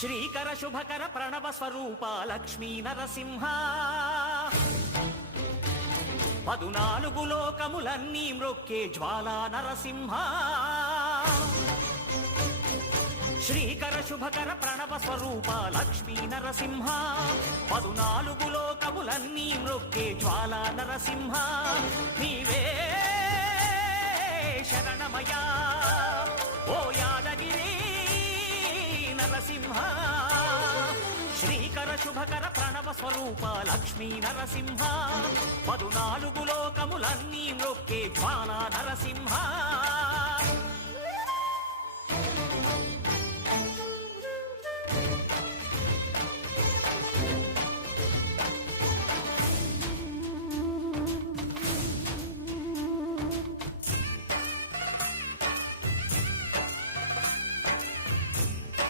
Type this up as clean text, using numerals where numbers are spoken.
శ్రీకర శుభకర ప్రణవ స్వరూప లక్ష్మీ నరసింహ 14 లోకములన్నీ మ్రొక్కే జ్వాలా నరసింహ శ్రీకర శుభకర ప్రణవ స్వరూప లక్ష్మీ నరసింహ 14 లోకములన్నీ మ్రొక్కే జ్వాలా నరసింహ నీవే శరణమయా ఓ యాదగిరి నరసింహ శ్రీకర శుభకర ప్రణవ స్వరూప లక్ష్మీ నరసింహ 14 లోకములన్నీ మ్రొక్కే జ్వాలా నరసింహ